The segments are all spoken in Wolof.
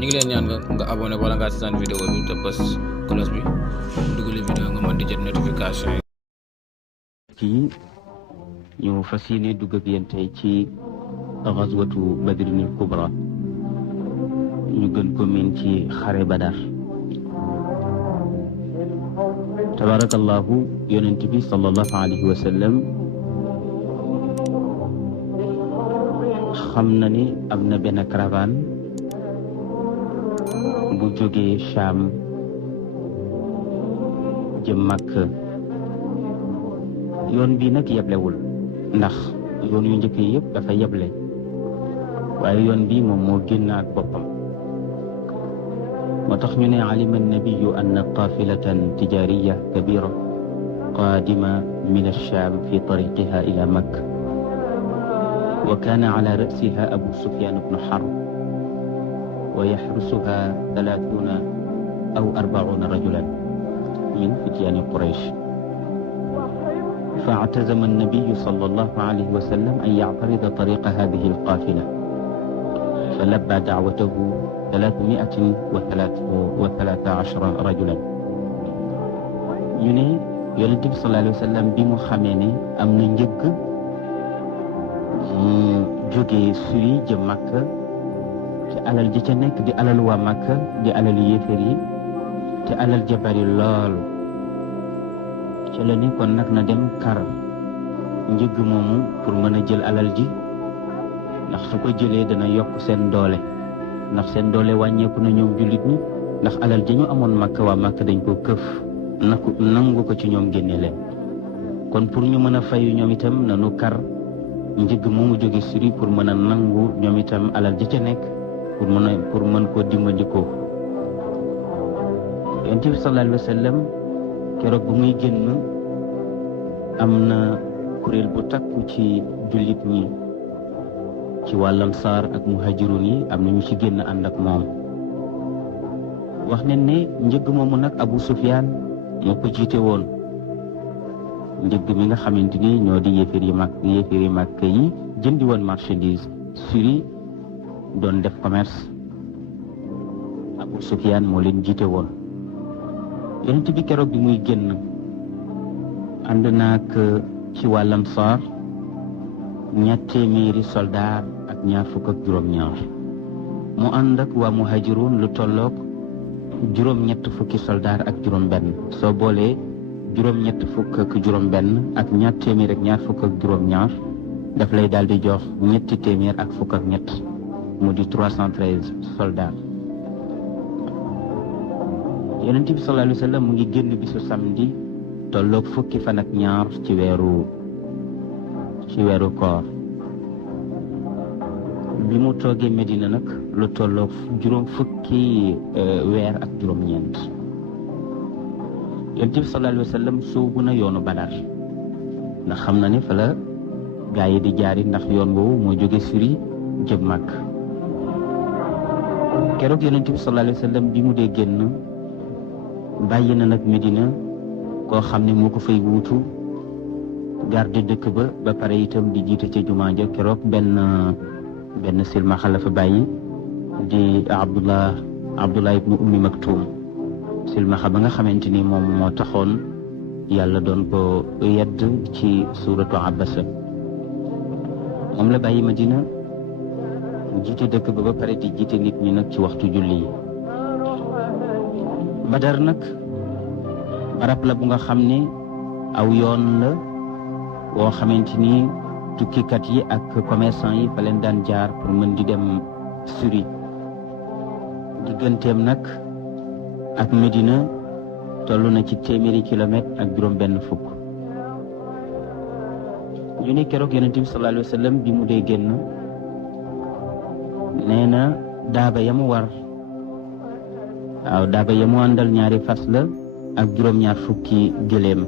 ñu ngi leen ñaan nga abonné wala nga seetaan vidéo bi te bës cloche bi dugal vidéo nga mën di jot notification yi. kii ñu fas yéene dugg ak yéen tey ci ghazwatu badrinil kubra ñu gën ko miin ci xare badar. tabarakallahu yonent bi sallallahu alayhi wa sallam xam na ni am na benn caravane bu jógee Cham jëm Makka. yoon bi nag yeblewul ndax yoon yu njëkk yi yëpp dafa yeble waaye yoon bi moom moo génn ak boppam. moo tax ñu ne alima annabiyu anna qafilatan tijariya kabira qadima min alcham fi tariqiha ila makka wa kana ala rasiha abu sufyan bnu harb wa yaxrusuha 30 aw 40 rajulan min fityani quraysh. فاعتزم النبي صلى الله عليه وسلم أن يعترض طريق هذه القافلة فلبى دعوته 313 رجلا. ñu ne Yonent bi sallallahu alayhi wa sallam bi mu xamee ne am na njëgg mu jógee Syrie jëm Makka te alal ji ca nekk di alal waa Makka di alal yéefar yi te alal ja bari lool. ca la ni kon nag na dem kar njëgg moomu pour mën a jël alal ji ndax su ko jëlee dana yokk seen doole ndax seen doole wàññeeku na ñoom jullit ñi ndax alal ji ñu amoon Makka waa Makka dañ ko këf nangu ko ci ñoom génne leen. kon pour ñu mën a fayu ñoom itam nanu kar njëgg moomu jóge Syrie pour mën a nangu ñoom itam alal ji ca nekk pour mën koo dimbandikoo. Yonent bi sallallahu alayhi wa sallam keroog bu muy génn am na kuréel bu takku ci jullit ñi ci wàllam saar ak muhajirun yi am na ñu ci génn ànd ak moom. wax nañ ne njëgg moomu nag Abu Sufyaan moo ko jiite woon. njëgg mi nga xamante ni ñoo di yéeféeri Makka yi jëndi woon marchandise Syrie doon def commerce Abu Sufyaan moo leen jiite woon. Yonent bi keroog bi muy génn ànd naak ci wàllam saar 200 soldaar ak 25 mu ànd ak waa muhajirun lu tolloog 80 soldaar ak 1 soo boolee 80 ak 200 ak 25 daf lay daal di jox 313 mu di 313 soldaar. Yonent bi sallallahu alayhi wa sallam mu ngi génn bisu samedi tolloog 2 fan ak 2 ci weeru koor. bi mu toogee Medina nag lu tolloog 20 weer ak 9. Yonent bi sallallahu alayhi wa sallam sóobu na yoonu Badar ndax xam na ne fa la gaa yi di jaari ndax yoon woowu moo jóge Syrie jëm Makka. keroog Yonent bi sallallahu alayhi wa sallam bi mu dee génn bàyyi na nag Medina koo xam ne moo ko fay wuutu garde dëkk ba pare itam di jiite ca jumaa ja. keroog benn silmaxa la fa bàyyi di Abdullah ibnu Ummi Maktum silmaxa ba nga xamante ni moom moo taxoon yàlla doon ko yedd ci suuratu Abasa. moom la bàyyi Medina jiite dëkk ba pare di jiite nit ñi nag ci waxtu julli yi. Badar nag barab la bu nga xam ne aw yoon la woo xamante ni tukkikat yi ak commerçant yi fa leen daan jaar pour mën di dem Syrie. digganteem nag ak Medina toll na ci 100 kilomètres ak 50. ñu ne keroog Yonent bi sallallahu alayhi wa sallam bi mu dee génn nee na daaba ya mu war daaba ya mu àndal 2 fas la ak 20 gëléem.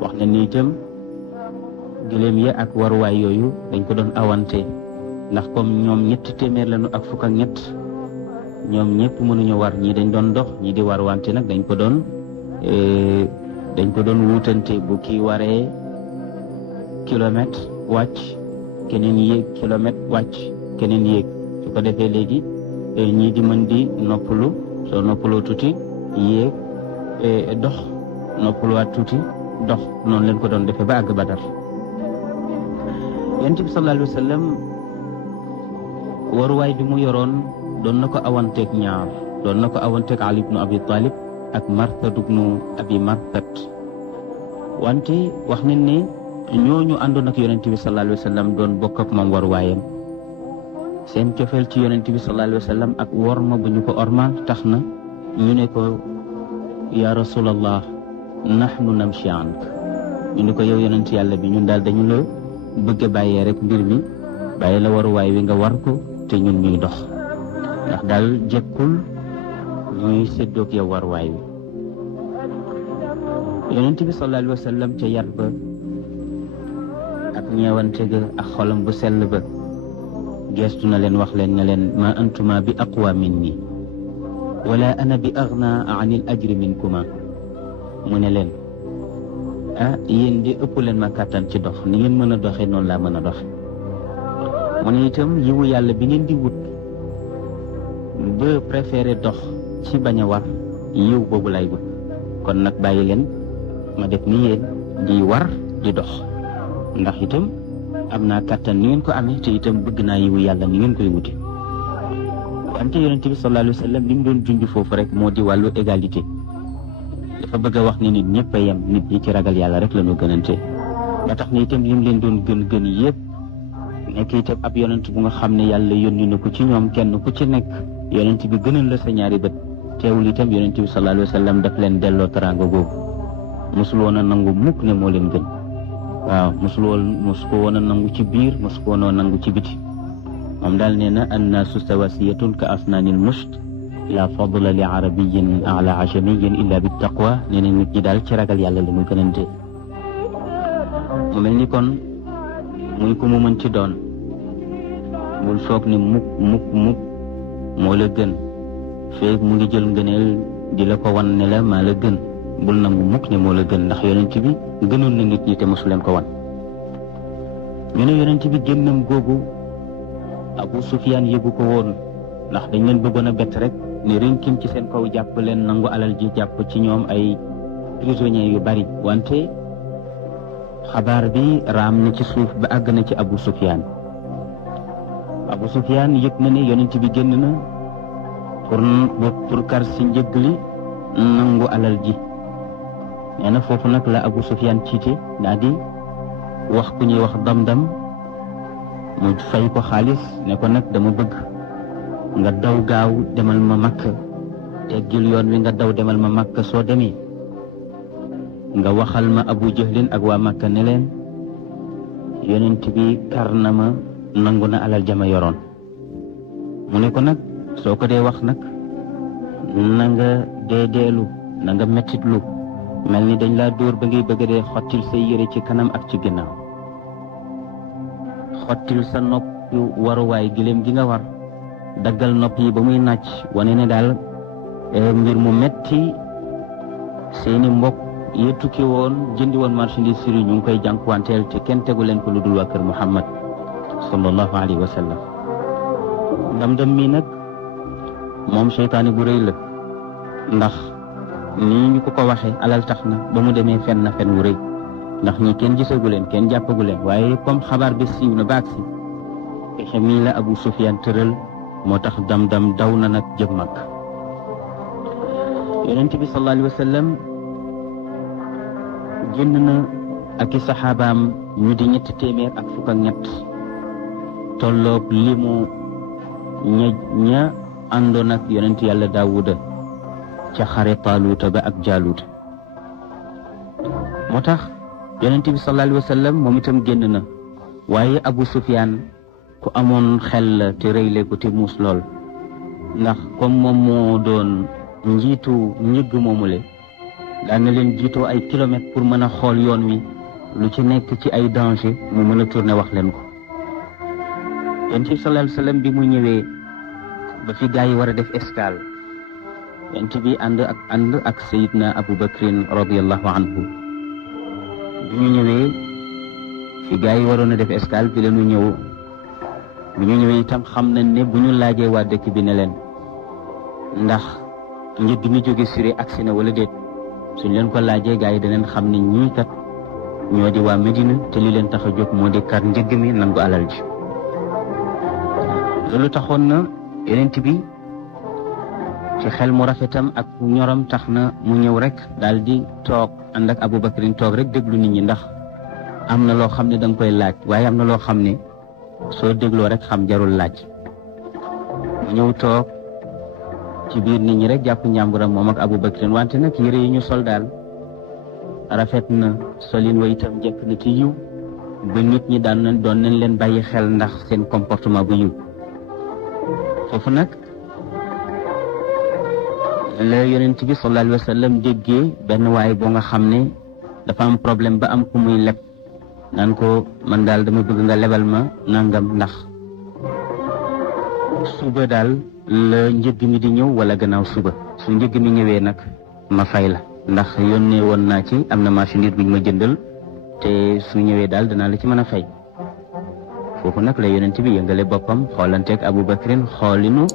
wax na ni itam gëléem ya ak waruwaay yooyu dañ ko doon awante ndax comme ñoom 300 lañu ak 13 ñoom ñëpp mënuñu war ñii dañ doon dox ñii di war wante nag dañ ko doon wuutante bu kii waree kilomètre wàcc keneen yéeg kilomètre wàcc keneen yéeg su ko defee léegi ñii di mën di noppalu soo noppaloo tuuti yéeg dox noppaluwaat tuuti dox noonu leen ko doon defee ba àgg Badar. Yonent bi sallallahu alayhi wa sallam waruwaay bi mu yoroon doon na ko awanteeg ñaar doon na ko awanteeg Ali ibnu Abi Talib ak Marthad ibnu Abi Marthad wante wax nañ ne ñooñu àndoon ak Yonent bi sallallahu alayhi wa sallam doon bokk ak moom waruwaayam seen cofeel ci Yonent bi sallallahu alayhi wa sallam ak worma bu ñu ko ormal tax na ñu ne ko ya rasulallah nahnu namshi ank ñu ne ko yow Yonent yàlla bi ñun daal dañu la bëgg a bàyyee rek mbir mi bàyyi la waruwaay wi nga war ko te ñun ñuy dox ndax daal jekkul ñuy séddoog yow waruwaay wi. Yonent bi sallallahu alayhi wa sallam ca yar ba ak ñeewante ga ak xolam bu sell ba geestu na leen wax leen ne leen ma antuma bi aqwa minni wala ana bi aghna anil ajri minkuma mu ne leen yéen di ëpp leen ma kàttan ci dox ni ngeen mën a doxee noonu laa mën a doxe mu ne itam yiwu yàlla bi ngeen di wut ba préféré dox ci bañ a war yiw boobu lay wut kon nag bàyyi leen ma def ni yéen di war di dox ndax itam am naa kàttan ni ngeen ko amee te itam bëgg naa yiwu yàlla ni ngeen koy wuti wante Yonent bi sallallahu alayhi wa sallam li mu doon junj foofu rek moo di wàllu égalité dafa bëgg a wax ni nit ñëpp a yem nit ñi ci ragal yàlla rek la ñu gënante ba tax na itam lim leen doon gën yëpp nekk itam ab yonent bu nga xam ne yàlla yónni na ko ci ñoom kenn ku ci nekk yonent bi gënal la sa ñaari bët teewul itam Yonent bi sallallahu alayhi wa sallam daf leen delloo teraanga googu mosul woon a nangu mukk ne moo leen gën waaw mosu ko woon a nangu ci biir mosu ko woon a nangu ci biti moom daal nee na annaasu sawasiyatun ka asnaanil musht la fadla li arabiyin ala ajamiyin illa bi taqwa nee na nit ñi daal ci ragal yàlla la muy gënante mu mel ni kon muy ku mu mën ci doon bul foog ne mukk moo la gën feeg mu ngi jël ngëneel di la ko wan ne la maa la gën bul nangu mukk ne moo la gën ndax Yonent bi gënoon na nit ñi te mosu leen ko wan ñu ne Yonent bi génnam googu Abu Sufyaan yëgu ko woon ndax dañ leen bëggoon a bett rek ne rinkin ci seen kaw jàpp leen nangu alal ji jàpp ci ñoom ay prisonniers yu bari wante xabaar bi raam na ci suuf ba àgg na ci Abu Sufyaan yëg na ne Yonent bi génn na pour kar si njëgg li nangu alal ji nee na foofu nag la Abu Sufyaan ciite daa di wax ku ñuy wax Damdam mu fay ko xaalis ne ko nag dama bëgg nga daw gaaw demal ma Makka teggil yoon wi nga daw demal ma Makka soo demee nga waxal ma Abu Jahlin ak waa Makka ne leen Yonent bi kar na ma nangu na alal jama yoroon mu ne ko nag soo ko dee wax nag na nga deedeelu na nga mettitlu mel ni dañ laa dóor ba ngay bëgg dee xottil say yére ci kanam ak ci ginnaaw xottil sa nopp waruwaay giléem gi nga war daggal nopp yi ba muy nàcc wane ne daal mbir mu metti seeni mbokk yi tukki woon jëndi woon marchandise siri ñu ngi koy jànkuwanteel te kenn tegu leen ko lu dul waa kër Muhammad sallallahu alayhi wa sallam Damdam mi nag moom seytaane bu rëy la ndax nii ñu ko waxee alal tax na ba mu demee fen na fen wu rëy ndax ñi kenn gisagu leen kenn jàppagu leen waaye comme xabaar bi siiw na baag si pexe mii la Abu Sufyaan tëral moo tax Damdam daw na nag jëm mag Yonent bi sallallahu alayhi wa sallam génn na ak i saxaabaam ñu di 300 tolloog limu ña àndoon ak Yonent yàlla Daawuda ca xare Taaluuta ba ak Jaaluuta moo tax Yonent bi sallallahu alayhi wa sallam moom itam génn na waaye Abu Sufyaan ku amoon xel la te rëyle ko te muus lool ndax comme moom moo doon njiitu ñëgg moomule daan na leen jiitoo ay kilomètres pour mën a xool yoon wi lu ci nekk ci ay danger mu mën a tourné wax leen ko Yonent bi sallallahu alayhi wa sallam bi mu ñëwee ba fi gaa yi war a def escale Yonent bi ànd ak Seydina Abu Bakrin radiyallahu anhu bi ñu ñëwee fi gaa yi waroon a def escale bi la ñu ñëw bi ñu ñëwee itam xam nañ ne bu ñu laajee waa dëkk bi ne leen ndax njëg mi jóge Syrie agsi na wala déet. suñ leen ko laajee gars yi daneen xam ne ñii kat ñoo di waa Medina te li leen tax a jóg moo di kar njëg mi nangu alal ji. loolu taxoon na yonent bi ci xel mu rafetam ak ñoram tax na mu ñëw rek daal di toog ànd ak Abubakrin toog rek déglu nit ñi, ndax am na loo xam ne da nga koy laaj waaye am na loo xam ne soo dégloo rek xam jarul laaj. mu ñëw toog ci biir nit ñi rek jàpp njàmburam moom ak Abubakrin, wante nag yére yi ñu sol daal rafet na, solin wa itam jekk na ci yiw ba nit ñi doon nañ leen bàyyi xel ndax seen comportement bu yiw. foofu nag la yonent bi sallallahu alayhi wa sallam déggee benn waay boo nga xam ne dafa am problème ba am ku muy leb naan ko man daal dama bëgg nga lebal ma nangam ndax suba daal la njëg mi di ñëw wala gannaaw suba. su njëg mi ñëwee nag ma fay la ndax yónnee woon naa ci am na marchandise buñ ma jëndal te su ñëwee daal danaa la ci mën a fay. foofu nag la yonent bi yëngale boppam xoolanteeg Abubakrin xoolinu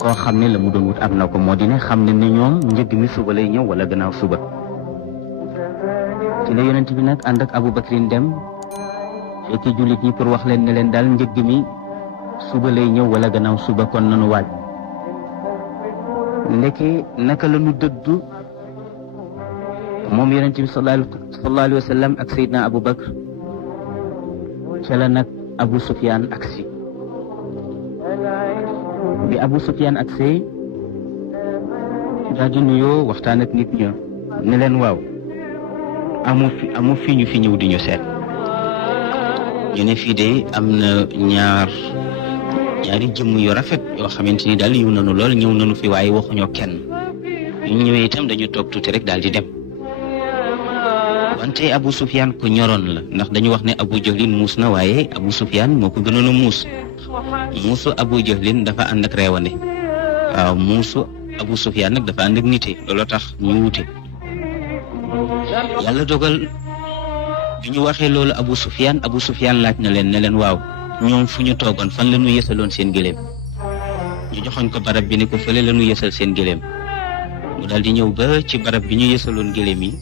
koo xam ne la mu doon wut am na ko, moo di ne xam ne ñoom njëg mi suba lay ñëw wala gannaaw suba. ci la yonent bi nag ànd ak Abubakrin dem fekki jullit ñi pour wax leen ne leen daal njëg mi suba lay ñëw wala gannaaw suba, kon nanu waaj. ndeke naka la ñu dëddu moom yonent bi sallallahu alayhi wa sallam ak Seydina Abubakar ca la nag Abu Sufyaan aksi. bi Abu Sufyaan agsee daal di nuyoo waxtaan ak nit ña ne leen waaw amu fi ñu fi ñëw di ñu seet. ñu ne fii de am na ñaari jëmm yu rafet yoo xamante ni daal yiw nanu lool ñëw nanu fi waaye waxuñoo kenn. ñu ñëwee itam dañu toog tuuti rek daal di dem. wante Abu Sufyaan ko ñoroon la ndax dañu wax ne Abu Jahlin muus na waaye Abu Sufyaan moo ko gënoon a muus. muusu Abu Jahlin dafa ànd ak reewande, waaw muusu Abu Sufyaan nag dafa ànd ak nite, looloo tax ñu wute. yàlla dogal bi ñu waxee loolu Abu Sufyaan laaj na leen ne leen waaw ñoom fu ñu toogoon fan la ñu yësaloon seen gëléem. ñu joxoñ ko barab bi ne ko fële la ñu yësal seen gëléem. mu daal di ñëw ba ci barab bi ñu yësaloon gëléem yi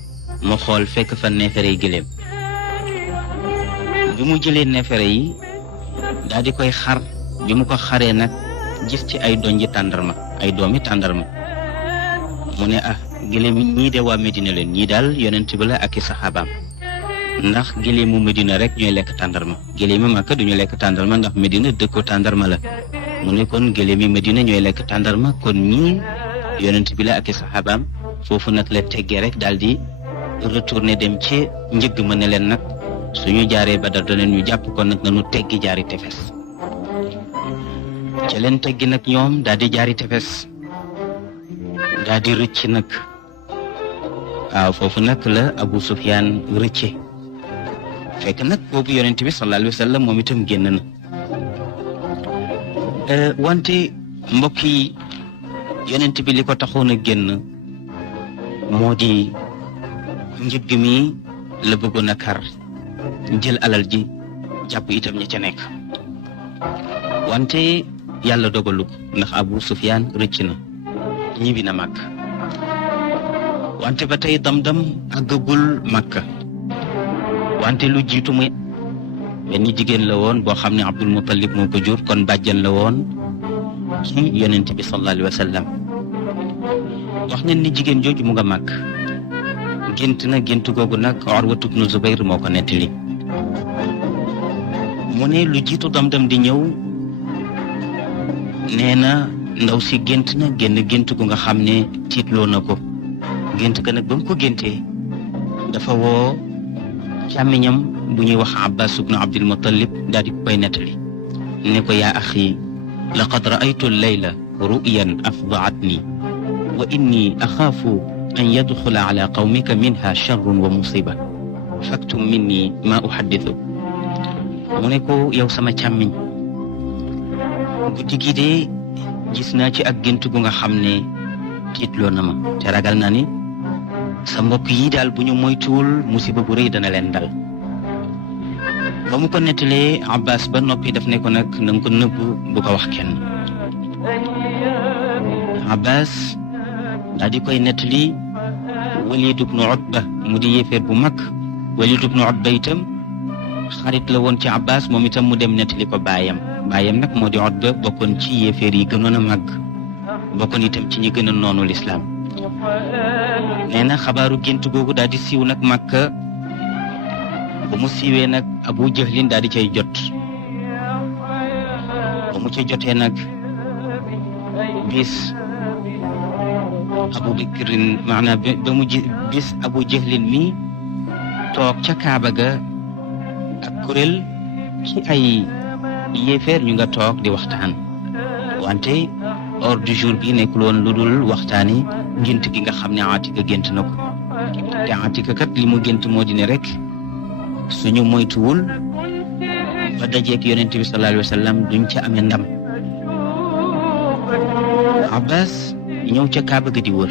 mu xool fekk fa neefere yi gëléem. bi mu jëlee neefere yi daal di koy xar, bi mu ko xaree nag gis ci ay doomi tàndarma mu ne gëléem yi ñii de waa Medina leen, ñii daal yonent bi la ak i saxaabaam, ndax gëléemu Medina rek ñooy lekk tàndarma, gëléemu Makka duñu lekk tàndarma ndax Medina dëkku tàndarma la. mu ne kon gëléemi Medina ñooy lekk tàndarma, kon ñii yonent bi la ak i saxaabaam. foofu nag la teggee rek daal di retourné dem ci njëgg ma ne leen nag suñu jaaree Badar daneen ñu jàpp kon nag nañu teggi jaari tefes. ca leen teggi nag ñoom daal di jaari tefes daal di rëcc nag. waaw foofu nag la Abu Sufyaan rëcce, fekk nag boobu yonent bi sallallahu alayhi wa sallam moom itam génn na. wante mbokk yi yonent bi li ko taxoon a génn moo di njëgg mi la bëggoon a kar jël alal ji jàpp itam ña ca nekk. wante yàlla dogalu ko ndax Abu Sufyaan rëcc na ñibbi na Makka. wante ba tey Damdam àggagul Makka, wante lu jiitu muy benn jigéen la woon boo xam ne Abdul Muttalib moo ko jur, kon bàjjan la woon ci yonent bi sallallahu alayhi wa sallam. wax nañ ni jigéen jooju mu nga Makka, gént na gént googu nag Urwatu bnu Zubayr moo ko nettali. mu ne lu jiitu Damdam di ñëw nee na ndaw si gént na gént gu nga xam ne tiitloo na ko. gént ga nag ba mu ko géntee dafa woo càmmiñam bu ñuy wax Abbas ibnu Abdul Muttalib daal di koy nettali ne ko yaa axi laqad ra'aytu layla ru'yan afdaatni wa inni axaafu an yadxula ala qawmika minha charrun wa musiba faktum minni ma uhaddithu. mu ne ko yow sama càmmiñ, guddi gi de gis naa ci ak gént gu nga xam ne tiitloo na ma te ragal naa ni sa mbokk yi daal bu ñu moytuwul musiba bu rëy dana leen dal. ba mu ko nettalee Abbas ba noppi daf ne ko nag na nga ko nëbb bu ko wax kenn. Abbas daal di koy nettali Walid ibnu Utba mu di yéeféer bu mag. Walid ibnu Utba itam xarit la woon ci Abbas, moom itam mu dem nettali ko baayam nag moo di Utba, bokkoon ci yéeféer yi gënoon a mag, bokkoon itam ci ñi gën a noonu lislaam. nee na xabaaru gént googu daal di siiw nag Makka. ba mu siiwee nag Abu Jahlin daal di cay jot. ba mu ca jotee nag bis Abu Bakrin maanaam ba mu bis Abu Jahlin mi toog ca Kaaba ga ak kuréel ci ay yéeféer ñu nga toog di waxtaan, wante ordre du jour bi nekkul woon lu dul waxtaani gént gi nga xam ne Atika gént na ko. te Atika kat li mu gént moo di ne rek suñu moytuwul ba dajeek yonent bi sallallahu alayhi wa sallam duñ ca amee ndam. Abbas ñëw ca Kaaba ga di wër,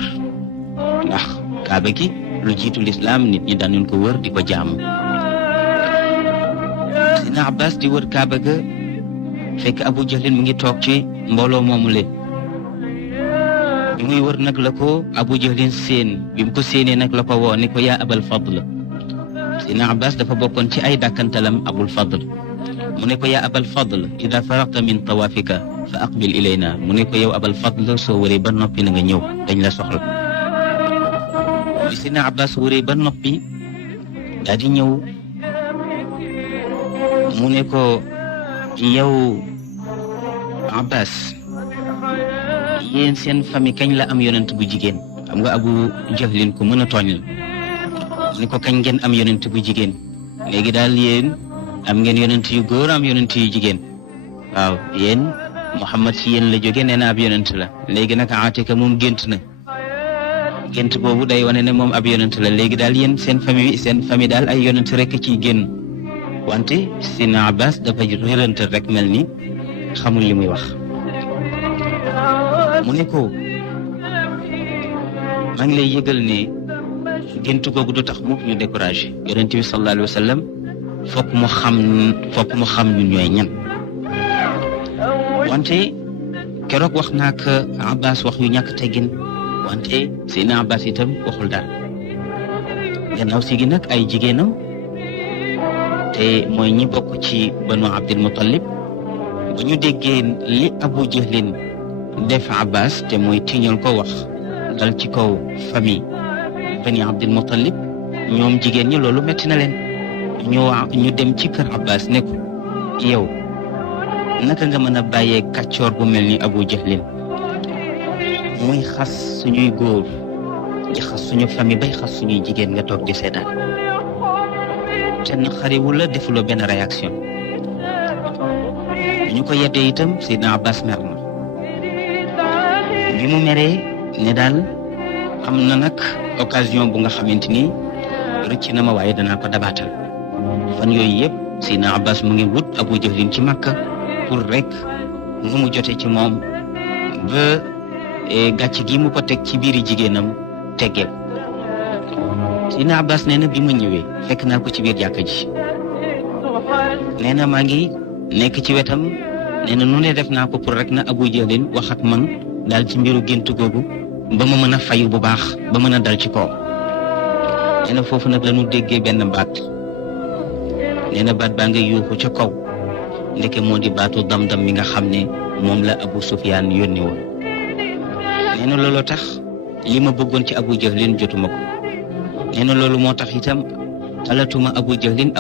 ndax Kaaba gi lu jiitu lislaam nit ñi daanuñ ko wër di ko jaamu. Sina Abbas di wër Kaaba ga fekk Abu Jahlin mu ngi toog ci mbooloo moomu leen. bi muy wër nag la ko Abu Jahlin séen, bi mu ko séenee nag la ko woo ni ko yaa Abal Fadl. Sina Abbas dafa bokkoon ci ay dàkkantalam Abul Fadl. mu ne ko yaa Abal Fadl ida faragta min tawaafika fa aqbil ilayna. mu ne ko yow Abal Fadl soo wëree ba noppi na nga ñëw, dañ la soxla. bi Sina Abbas wëree ba noppi daal di ñëw, mu ne ko yow Abbas, yéen seen famille kañ la am yonent bu jigéen? xam nga Abu Jahlin ku mën a tooñ la. mu ne ko kañ ngeen am yonent bu jigéen? léegi daal yéen am ngeen yonent yu góor, am yonent yu jigéen. waaw yéen Muhammad si yéen la jóge, nee na ab yonent la. léegi nag Atika moom gént na, gént boobu day wane ne moom ab yonent la. léegi daal yéen seen famille daal ay yonent rek ciy génn. wante Sina Abbas dafa réerantal rek mel ni xamul li muy wax. mu ne ko maa ngi lay yëgal ne gént googu du tax mukk ñu découragé. yonent bi sallallahu alayhi wa sallam fokk mu xam ñun ñooy ñan. wante keroog wax naa ko Abbas wax yu ñàkk teggin, wante Sina Abbas itam waxul dara. gannaaw si gi nag ay jigéenam te mooy ñi bokk ci Banu Abdul Muttalib ba ñu déggee li Abu Jahlin def Abbas te mooy tiiñal ko wax dal ci kaw famille Bani Abdul Muttalib, ñoom jigéen ñi loolu metti na leen. ñu dem ci kër Abbas ne ko yow naka nga mën a bàyyee kàccoor bu mel ni Abu Jahlin muy xas suñuy góor di xas suñu famille bay xas suñuy jigéen nga toog di seetaan te naqariwul la, defuloo benn réaction. ñu ko yeddee itam Seydina Abbas mer na. bi mu meree ne daal am na nag occasion bu nga xamante ni rëcc na ma, waaye danaa ko dabaatal. fan yooyu yëpp Seydina Abbas mu ngi wut Abu Jahlin ci Makka pour rek nu mu jotee ci moom ba gàcc gi mu ko teg ci biiri jigéenam teggeel. Seydina Abbas nee na bi ma ñëwee fekk naa ko ci biir jàkka ji. nee na maa ngi nekk ci wetam. nee na nu ne def naa ko pour rek na Abu Jahlin wax ak man daal ci mbiru gént googu ba ma mën a fayu bu baax, ba mën a dal ci kaw. nee na foofu nag la ñu déggee benn baat. nee na baat baa ngay yuuxu ca kaw, ndeke moo di baatu dam-dam mi nga xam ne moom la Abu Sufyaan yónni woon. nee na looloo tax li ma bëggoon ci Abu Jahlin jotuma ko. nee na loolu moo tax itam talatuma Abu Jahlin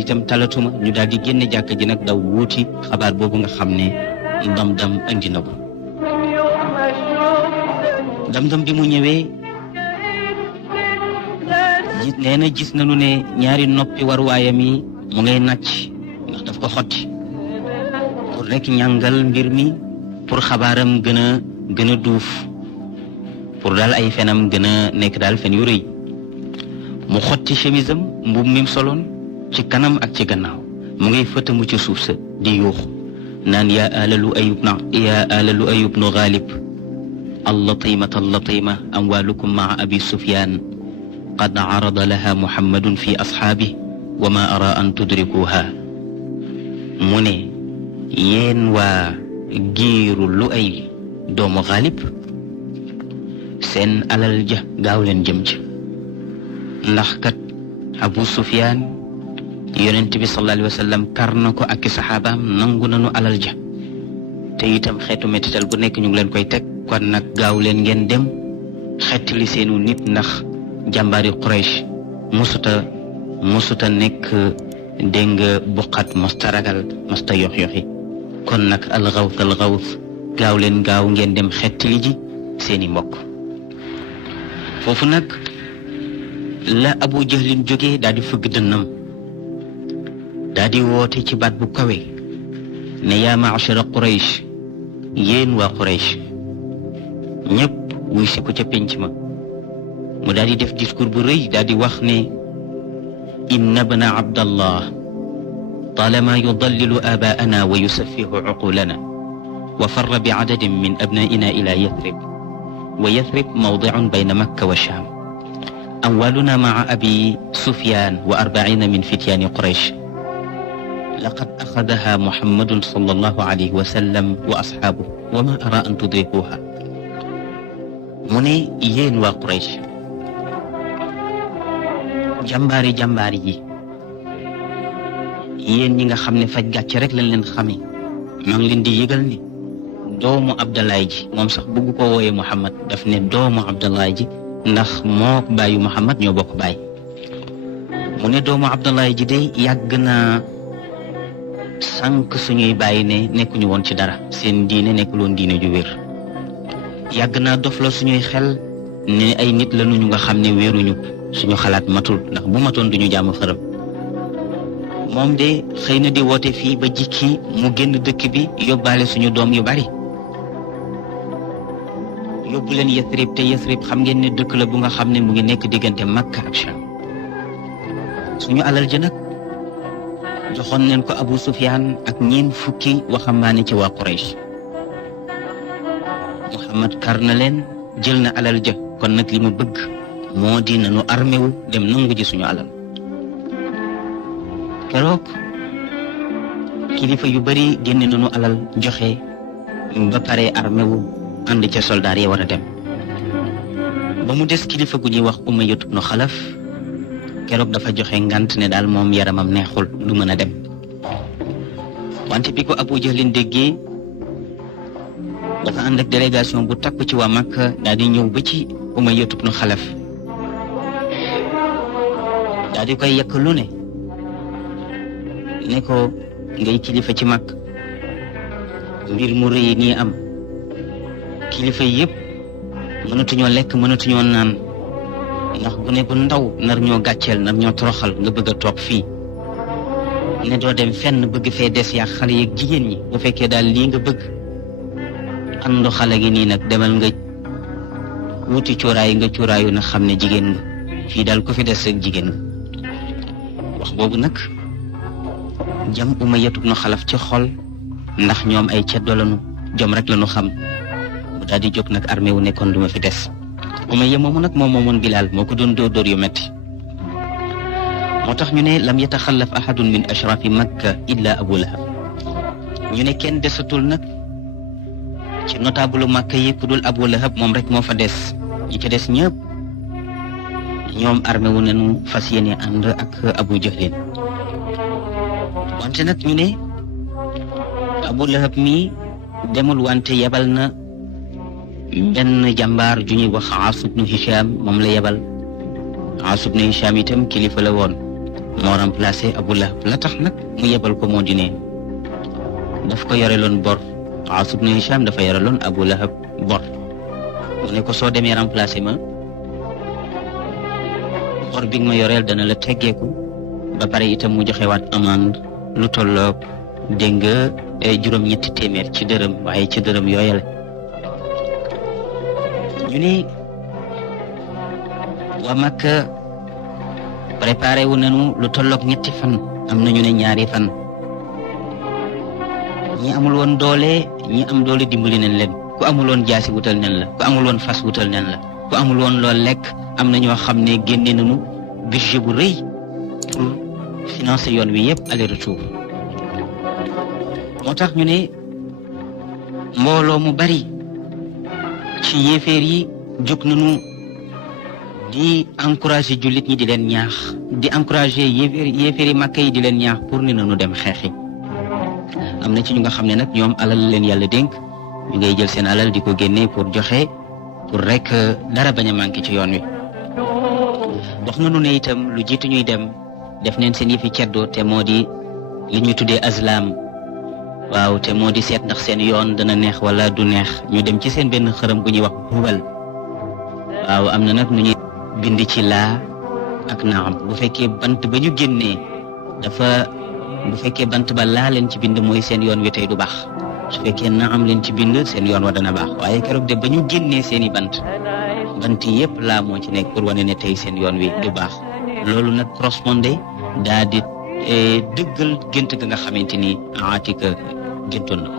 itam talatuma. ñu daal di génne jàkka ji nag daw wuuti xabaar boobu nga xam ne dam-dam andi na ko. dam-dam bi mu ñëwee nee na gis nañu ne ñaari noppi waruwaayam yi mu ngay nàcc ndax daf ko xotti pour rek ñàngal mbir mi, pour xabaaram gën a duuf, pour daal ay fenam gën a nekk daal fen yu rëy. mu xotti chemisam, mbub mi soloon ci kanam ak ci gannaaw, mu ngay fëtamu ci suuf sa di yuuxu naan yaa ala lu ayub nu ghalib allatimata allatima amwalukum maa abi sufyan qad arada laha muhammadun fi ashaabi wa ma ara an tudrikuha. mu ne yéen waa giiru lu ay doomu Ghalib seen alal ja gaaw leen jëm ci ndax kat Abu Sufyaan yonent bi sallallahu alayhi wa sallam kar na ko ak saxaabaam nangu nañu alal ja te itam xeetu mettital bu nekk ñu ngi leen koy teg kon nag gaaw leen ngeen dem xettali seenu nit ndax jàmbaari Quraysh musuta nekk dégg nga buqat mosta ragal mosta yox-yoxi kon nag alxawth gaaw leen gaaw ngeen dem xettali ji seeni mbokk foofu nag la Abu Jahlin jógee daal di fëgg dënnam daal di woote ci baat bu kawe ne yaa ma'shara Quraysh yéen waa Quraysh ñëpp wuy si ko ca penc ma mu daal di def discours bu rëy daal di wax ne inna bna Abdallah طالما يضلل آباءنا ويسفه عقولنا وفر بعدد من أبنائنا إلى يثرب ويثرب موضع بين مكة والشام أموالنا مع أبي سفيان و40 من فتيان قريش لقد أخذها محمد صلى الله عليه وسلم وأصحابه وما أرى أن تدركوها مني يين وقريش جمباري yéen ñi nga xam ne faj gàcce rek lañ leen xamee maa ngi leen di yëgal ni doomu Abdallah ji moom sax bëgg ko wooyee Muhammad daf ne doomu Abdallah ji ndax moo bàyyu Muhammad ñoo bokk baay mu ne doomu Abdallah ji de yàgg na sànq suñuy bàyyi ne nekkuñu woon ci dara seen diine nekkul woon diine ju wér yàgg naa dofloo suñuy xel ne ay nit lañu ñu nga xam ne wéeruñu suñu xalaat matul ndax bu matoon duñu jaamu xërëm moom de xëy na di woote fii ba jikki mu génn dëkk bi yóbbaale suñu doom yu bari yóbbu leen Yathrib te Yathrib xam ngeen ne dëkk la bu nga xam ne mu ngi nekk diggante Makka ak Sham suñu alal ja nag joxoon leen ko Abu Sufyaan ak ñeent fukki waxambaane ci waa Quraysh Muhammad kar na leen jël na alal ja kon nag li mu bëgg moo di nanu armé wu dem nangu ji suñu alal keroog kilifa yu bari génne nañu alal joxe ba pare armé wu ànd ca soldaar yi war a dem ba mu des kilifa gu ñuy wax Umayya ibn Xalaf keroog dafa joxe ngant ne daal moom yaramam neexul du mën a dem wante bi ko Abu Jahlin déggee dafa ànd ak délégation bu takku ci waa Makka daal di ñëw ba ci Umayya ibn Xalaf daal di koy yekk lu ne ko ngay kilifa ci mag mbir mu rëy nii am kilifa yëpp mënatuñoo lekk mënatuñoo naan ndax bu ne bu ndaw nar ñoo gàcceel nar ñoo toroxal nga bëgg a toog fii ne doo dem fenn bëgg fee des yaa xale yeeg jigéen ñi bu fekkee daal lii nga bëgg àndu xale gi nii nag demal nga wuti cuuraay nga cuuraayu na xam ne jigéen nga fii daal ku fi des rek jigéen nga wax boobu nag jam Umayya ibn Xalaf ci xol ndax ñoom ay ceddo lañu jom rek lañu xam mu daal di jóg nag armée wu nekkoon duma fi des Umayya moomu nag moom moomoon Bilaal moo ko doon dóor yu metti moo tax ñu ne lam yataxallaf ahadun min ashrafi Makka illa Abu Lahab ñu ne kenn desatul nag ci notable Makka yi ku dul Abu Lahab moom rek moo fa des ñi ca des ñëpp ñoom armée wu nañu fas yéene ànd ak Abu Jahlin wante nag ñu ne Abu Lahab mi demul wante yebal na benn jàmbaar ju ñuy wax Aas ibn Hisham moom la yebal Aas ibn Hisham itam kilifa la woon moo remplacé Abu Lahab la tax nag mu yebal ko moo di ne daf ko yoreloon bor Aas ibn Hisham dafa yoreloon Abu Lahab bor mu ne ko soo demee remplacé ma bor bi nga ma yoreel dana la teggeeku ba pare itam mu joxewaat amende lu tolloog dégg nga juróom-ñetti téeméer ci dërëm waaye ci dërëm yooyale ñu ni waa Makka préparé wu nañu lu tolloog ñetti fan am na ñu ne ñaari fan ñi amul woon doole ñi am doole dimbali nañ leen ku amul woon jaasi wutal nañ la ku amul woon fas wutal nañ la ku amul woon lool lekk am na ñoo xam ne génne nañu budget bu rëy pour financer yoon wi yëpp aller retour moo tax ñu ne mbooloo mu bari ci yéeféer yi jóg nañu di encourager jullit ñi di leen ñaax di encourager yéeféeri Makka yi di leen ñaax pour ni nañu dem xeexi am na ci ñu nga xam ne nag ñoom alal leen yàlla dénk ñu ngay jël seen alal di ko génne pour joxe pour rek dara bañ a manqué ci yoon wi wax nañu ne itam lu jiitu ñuy dem def neen seen yëfi ceddo te moo di li ñuy tuddee azlam waaw te moo di seet ndax seen yoon dana neex wala du neex ñu dem ci seen benn xërëm bu ñuy wax Hubal waaw am na nag nu ñuy bind ci laa ak naam bu fekkee bant ba ñu génnee bu fekkee bant ba laa leen ci bind mooy seen yoon wi tey du baax su fekkee naam leen ci bind seen yoon wa dana baax waaye keroog de ba ñu génnee seen i bant yëpp laa moo ci nekk pour wane ne tey seen yoon wi du baax loolu nag correspondé daa di dëggal gént ga nga xamante ni Aatika géntoon na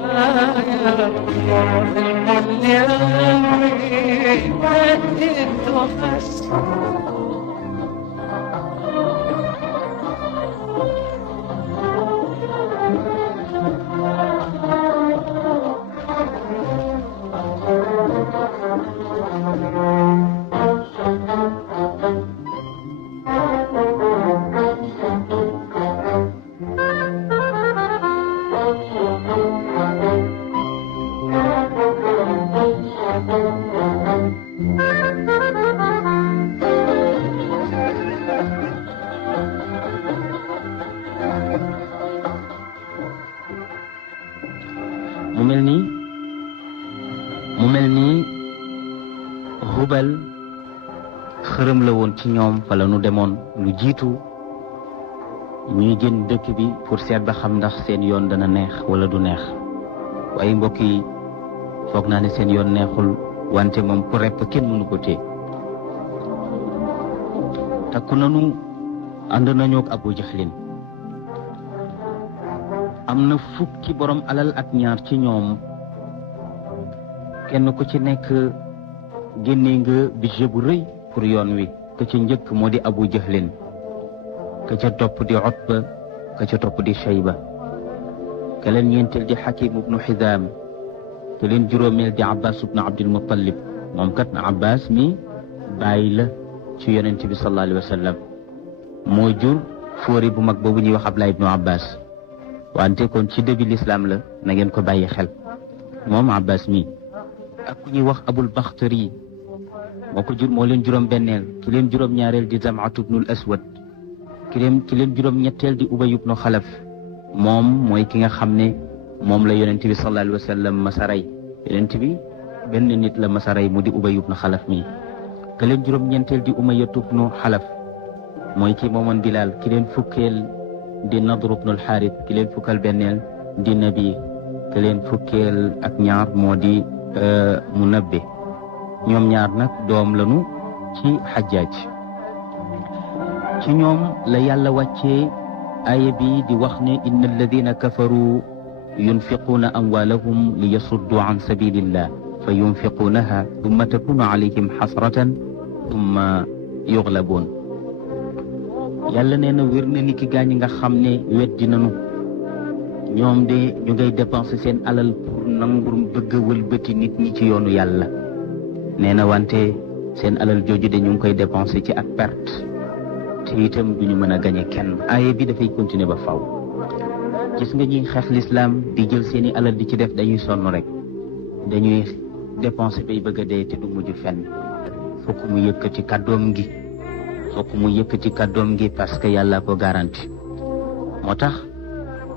mu mel ni Hubal xërëm la woon ci ñoom fa la nu demoon lu jiitu ñuy génn dëkk bi pour seet ba xam ndax seen yoon dana neex wala du neex waaye mbokk yi foog naa ne seen yoon neexul wante moom ku repp kenn mënu ko téye takku nanu ànd nañu ak Abu Jahlin am na fukki borom alal ak ñaar ci ñoom kenn ku ci nekk génne nga budget bu rëy pour yoon wi ka ca njëkk moo di Abu Jahlin ka ca topp di Utba ka ca topp di Shayba ka leen ñeenteel di Hakim ibnu Hizam ka leen juróomeel di Abbas ibnu Abdul Muttalib moom kat na Abbas mi bàyyi la ci yonent bi sallallahu alayhi wa sallam moo jur fóori bu mag boobu ñuy wax Abdullah ibnu Abbas wante kon ci début l'islam la na ngeen ko bàyyi xel moom Abbas mi ak ku ñuy wax Abul Bakhtari moo ko jur moo leen juróom benneel ki leen juróom ñaareel di Zam'atu ibnul Aswad ki leen juróom ñetteel di Ubay ibnu Xalaf moom mooy ki nga xam ne moom la yonent bi sallallahu alayhi wa sallam masaray yonent bi benn nit la masaray mu di Ubay ibnu Xalaf mi ki leen juróom ñeenteel di Umayya ibnu Xalaf mooy ki moomoon Bilal ki leen fukkeel di Nadr ibnul Xaaris ki leen fukkal benneel di Nabi ki leen fukkeel ak ñaar moo di Munabbi ñoom ñaar nag doom lañu ci Xajjaaj ci ñoom la yàlla wàccee aaya bi di wax ne inna alladina kafaru yunfiquuna amwaalahum li yasuddu an sabilillah fa yunfiquunaha thumma takunu alayhim xasratan thumma yuglabuun yàlla nee na wér na ni ki gaañ nga xam ne weddi nañu ñoom de ñu ngay dépenser seen alal pour nangu bëgg a wëlbati nit ñi ci yoonu yàlla nee na wante seen alal jooju de ñu ngi koy dépenser ci ak perte te itam duñu mën a gañe kenn aaye bi dafay continuer ba faw gis nga ñuy xeex l'islam di jël seeni alal di ci def dañuy sonn rek dañuy dépenser bay bëgg a dee te du mujj fenn fokk mu yëkkati kàddoom gi parce que yàlla ko garanti moo tax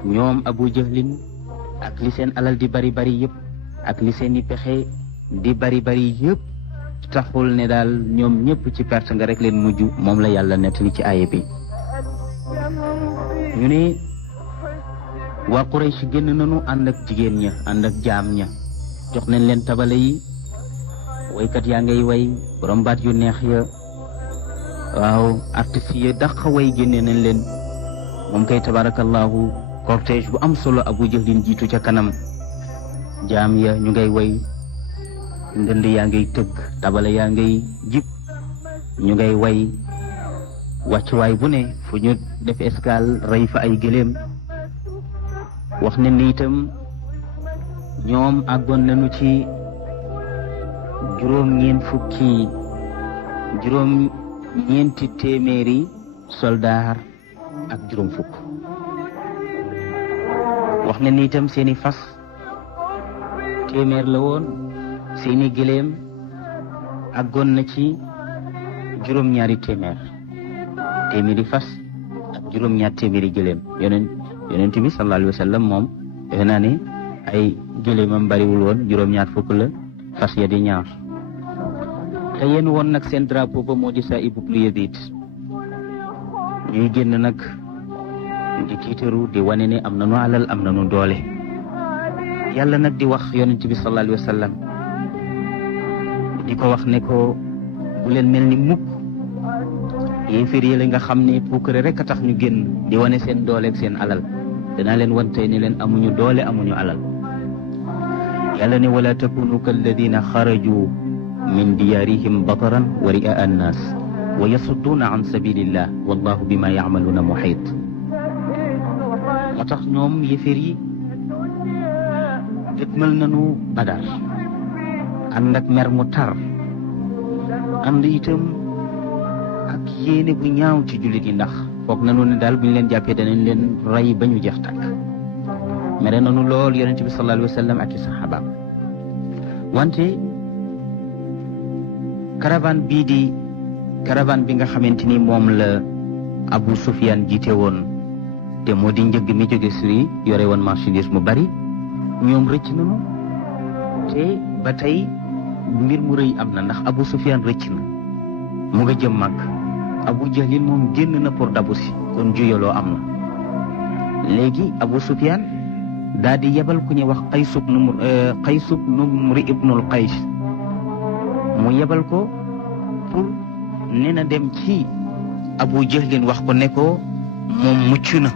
ñoom Abu Jahlin ak li seen alal di bari bari yëpp ak li seeni pexe di bari bari yëpp taxul ne daal ñoom ñëpp ci perte nga rek leen mujj moom la yàlla nettali ci aaya bi ñu ne waa Quraysh génn nañu ànd ak jigéen ña ànd ak jaam ña jox nañ leen tabale yi waykat yaa ngay way borom baat yu neex ya waaw artistes yi dàq way génne nañ leen moom kay tabarakallahu cortège bu am solo Abu Jahlin jiitu ca kanam jaam ya ñu ngay way ndënd yaa ngay tëgg tabale yaa ngay jib ñu ngay way wàccuwaay bu ne fu ñu def escale rey fa ay gëléem wax ne ni itam ñoom àggoon nañu ci juróom-ñeenti téeméeri soldaar ak juróom fukk. wax na ni itam seeni fas téeméer la woon, seeni gëléem àggoon na ci juróom-ñaari téeméeri fas ak juróom-ñaar téeméeri gëléem. yonent bi sallallahu alayhi wa sallam moom defe naa ne ay gëléemam bariwul woon, juróom-ñaar fukk la, fas ya di ñaar. te yéen woon nag seen drapeau ba moo di Saïb ibn Yazid. ñuy génn nag di tiitaru di wane ne am nañu alal, am nañu doole. yàlla nag di wax yonent bi sallallahu alayhi wa sallam di ko wax ne ko bu leen mel ni mukk yéefar yi la nga xam ne puukare rek a tax ñu génn di wane seen doole ak seen alal. danaa leen wan tey ne leen amuñu doole, amuñu alal. yàlla ne wala takunu kalladina xaraju min diyaarihim bataran wa ri'a annaas wa yasudduuna an sabilillah wallahu bima ya'maluuna muhiit. moo tax ñoom yéefar yi dëgmal nañu Badar ànd ak mer mu tar, ànd itam ak yéene bu ñaaw ci jullit yi, ndax foog nañu ne daal bu ñu leen jàppee danañ leen rey ba ñu jeex tàkk. mere nañu lool yonent bi sallallahu alayhi wa sallam ak i saxaabaam. wante caravane bi nga xamante ni moom la Abu Sufyan jiite woon, te moo di njëgg mi jóge Syrie yore woon marchandise mu bari, ñoom rëcc nañu. te ba tey mbir mu rëy am na, ndax Abu Sufyan rëcc na, mu nga jëm mag. Abu Jahlin moom génn na pour dabu si, kon juyaloo am na. léegi Abu Sufyan daal di yebal ku ñuy wax Qays ibn ibnul Qays, mu yebal ko pour nee na dem ci Abu Jahlin wax ko ne ko moom mucc na.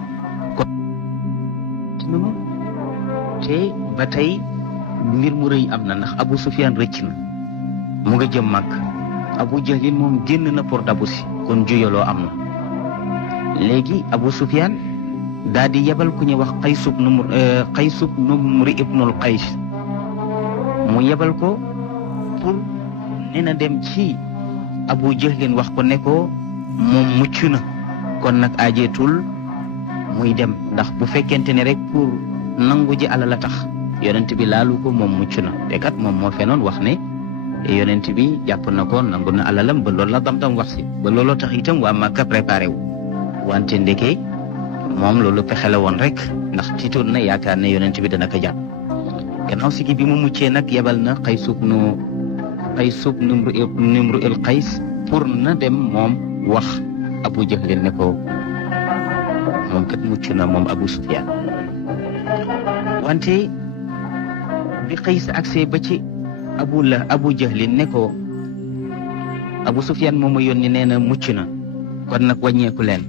te ba tey mbir mu rëy am na, ndax Abu Sufyan rëcc na, mu nga jëm mag. Abu Jahlin moom génn na pour dabu si, kon juyaloo am na. léegi Abu Sufyan daal di yebal ku ñuy wax Qays ibn ibnul Qays, mu yebal ko pour nee na dem ci Abu Jahlin wax ko ne ko moom mucc na, kon nag aajeetul muy dem, ndax bu fekkente ne rek pour nangu ji alal la tax yonent bi laalu ko, moom mucc na. te kat moom moo fenoon wax ne yonent bi jàpp na ko, nangu na alalam, ba loolu la Damdam wax si, ba looloo tax itam waa Makka préparé wu. wante ndeke moom loolu pexe la woon rek, ndax tiitoon na, yaakaar ne yonent bi dana ko jàpp. gannaaw si gi bi mu muccee nag yebal na Qays ibn Imru'il Qays pour na dem moom wax Abu Jahlin ne ko moom kat mucc na, moom Abu Sufyan. wante bi Qays agsee ba ci Abu Jahlin ne ko Abu Sufyan moom ma yónni nee na mucc na, kon nag wàññeeku leen.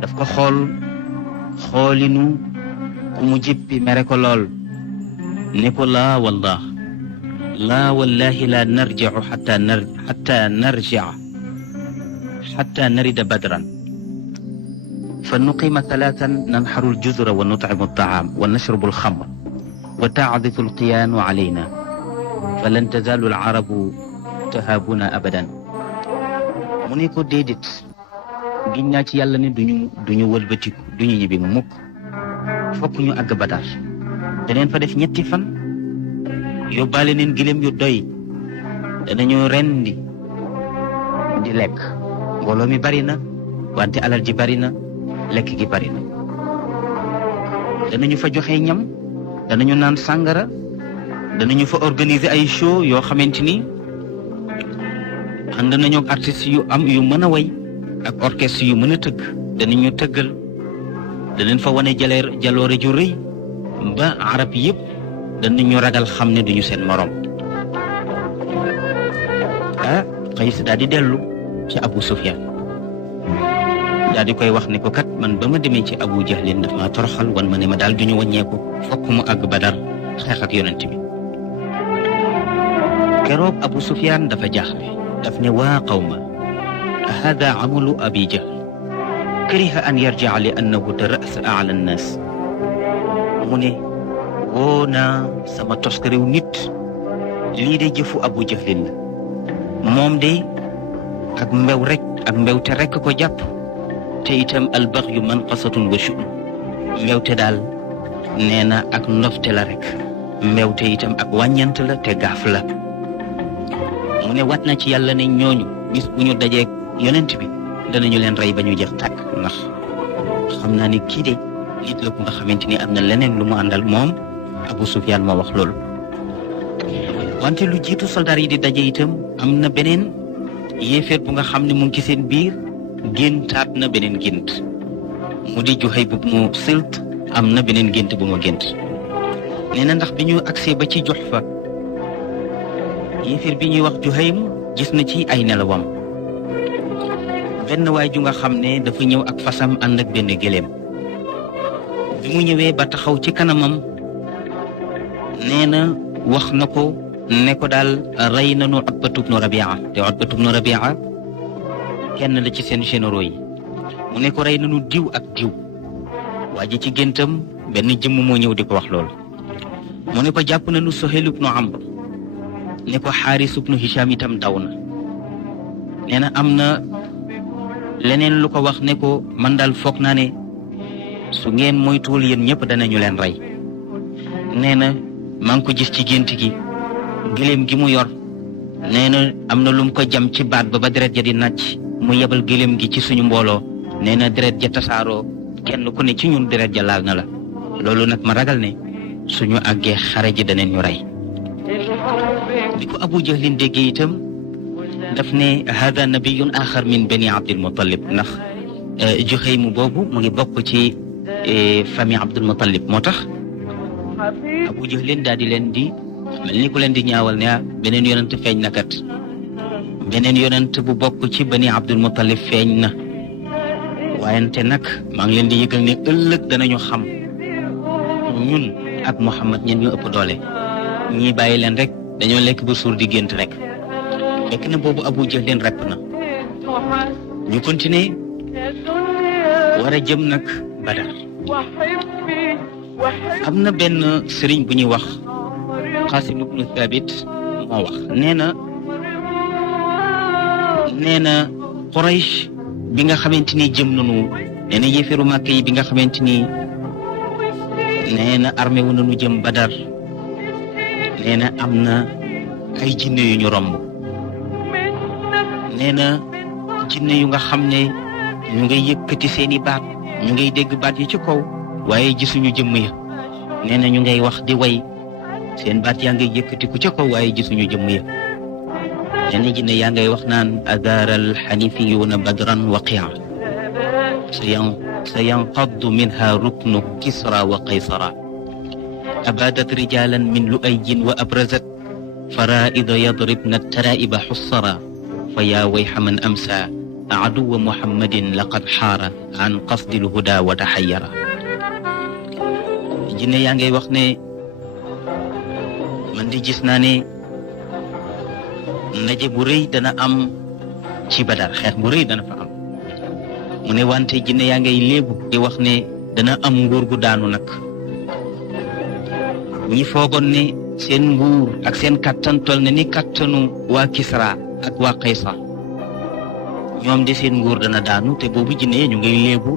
daf ko xoolinu ku mu jippi mere ko lool, ne ko laa wallahi la narji'u hatta narida badran fa nuqima thalathan nanharu al-juzra wa nut'imu at-ta'am wa nashrabu al-khamr wa ta'dhifu al-qiyanu alayna falan tazalu al-arabu tahabuna abadan. mu ne ko déedéet, giñ naa ci yàlla ne duñu wëlbatiku, duñu ñibbi mukk, fokk ñu àgg Badar. daneen fa def 3 fan, yóbbaale neen gëléem yu doy, danañu rendi di lekk. mbooloo mi bari na, wante alal ji bari na, lekk gi bari na. danañu fa joxe ñam, danañu naan sàngara, danañu fa organiser ay show yoo xamante ni ànd nañu ak artistes yu mën a way ak orchestre yu mën a tëgg. danañu tëggal, danañ fa wane jaloore ju rëy ba arab yëpp danañu ragal xam ne duñu seen morom. Qays daal di dellu ci Abu Sufyan, daal di koy wax ne ko kat man ba ma demee ci Abu Jahlin daf maa toroxal, wan ma ne ma daal duñu wàññeeku, fokk mu àgg Badar xeex ak yonent bi. keroog Abu Sufyan dafa jaaxle, daf ne waa qawma hada amalu Abi Jahl kariha an yarji'a li annahu tara'asa ala an-nas. mu ne woo naa sama toskarew nit lii de jëfu Abu Jahlin la moom de ak mbewte rek ko jàpp te itam albaghyu manqasatun wa shu'm mbewte daal nee na ak ndofte la rek mbewte itam ak wàññant la te gaaf la mu ne wat na ci yàlla ne ñooñu bis bu ñu dajeek yonent bi danañu leen rey ba ñu jeex tàkk ndax xam naa ne kii de nit la ku nga xamante ni am na leneen lu mu àndal moom Abu Sufyaan moo wax loolu wante lu jiitu soldaar yi di daje itam am na beneen yéeféer bu nga xam ne mu ngi ci seen biir géntaat na beneen gént mu di Juhayb ibnu Silt am na beneen gént bu ma gént nee na ndax bi ñu agsee ba ci Juhfa yéeféer bi ñuy wax Juhaym gis na ci ay nelawam benn waay ju nga xam ne dafa ñëw ak fasam ànd ak benn gëléem bi mu ñëwee ba taxaw ci kanamam nee na wax na ko ne ko daal rey nañu Utbatu bnu Rabia te Utbatu bnu Rabia kenn la ci seen généraux yi mu ne ko rey nañu diw ak diw waa ji ci géntam benn jëmm moo ñëw di ko wax loolu mu ne ko jàpp nañu Suhayl ibnu Amr ne ko Xaaris ibnu Hisham itam daw na nee na am na leneen lu ko wax ne ko man daal foog naa ne su ngeen moytuwul yéen ñëpp danañu leen rey nee na maa ngi ko gis ci gént gi gëléem gi mu yor nee na am na lu mu ko jam ci baat ba deret ja di nàcc mu yebal gëléem gi ci suñu mbooloo nee na deret ja tasaaroo kenn ku ne ci ñun deret ja laal na la loolu nag ma ragal ne suñu àggee xare ji daneen ñu rey bi ko Abu Jahlin déggee itam daf ne hada nabiyun axar min bani Abdul Muttalib ndax Juhaym boobu mu ngi bokk ci famille Abdul Muttalib moo tax Abu Jahlin daal di leen di mel ni ku leen di ñaawal ne beneen yonent feeñ na kat beneen yonent bu bokk ci bani Abdul Muttalib feeñ na waayante nag maa ngi leen di yëgal ne ëllëg danañu xam ñun ak Muhammad ñen ñu ëpp doole ñii bàyyi leen rek dañoo lekk ba suur di gént rek fekk na boobu Abu Jahlin repp na ñu continuer war a jëm nag Badar am na benn sëriñ bu ñuy wax Qasim ibnu Thabit moo wax nee na Quraysh bi nga xamante ni jëm nañu nee na yéeféeru Màkka yi bi nga xamante ni nee na armé wu nañu jëm Badar nee na am na ay jinne yu ñu romb nee na jinne yu nga xam ne ñu ngay yëkkati seeni baat ñu ngay dégg baat yi ci kaw waaye gisuñu jëmm ya nee na ñu ngay wax di way seen baat yaa ngay yëkkatiku ca kaw waaye gisuñu jëmm ya nee na jinne yaa ngay wax naan adaara alxanifiyuuna badran waqia sa yanqaddu minha ruknu kisra wa qaysara abadat rijalan min lu'ayyin wa abrazat faraida yadribna taraiba xussara fa yaa wayxa man amsa aduwa muhammadin laqad xaara an qasdi lhuda wa taxayara jinne yaa ngay wax ne man di gis naa ne ndaje bu rëy dana am ci Badar xeex bu rëy dana fa am mu ne wante jinne yaa ngay léebu di wax ne dana am nguur gu daanu nag ñi foogoon ne seen nguur ak seen kattan tol ne ni kattanu waa Kisra ak waa Qaysar ñoom de seen nguur dana daanu te boobu jinne ñu ngay léebu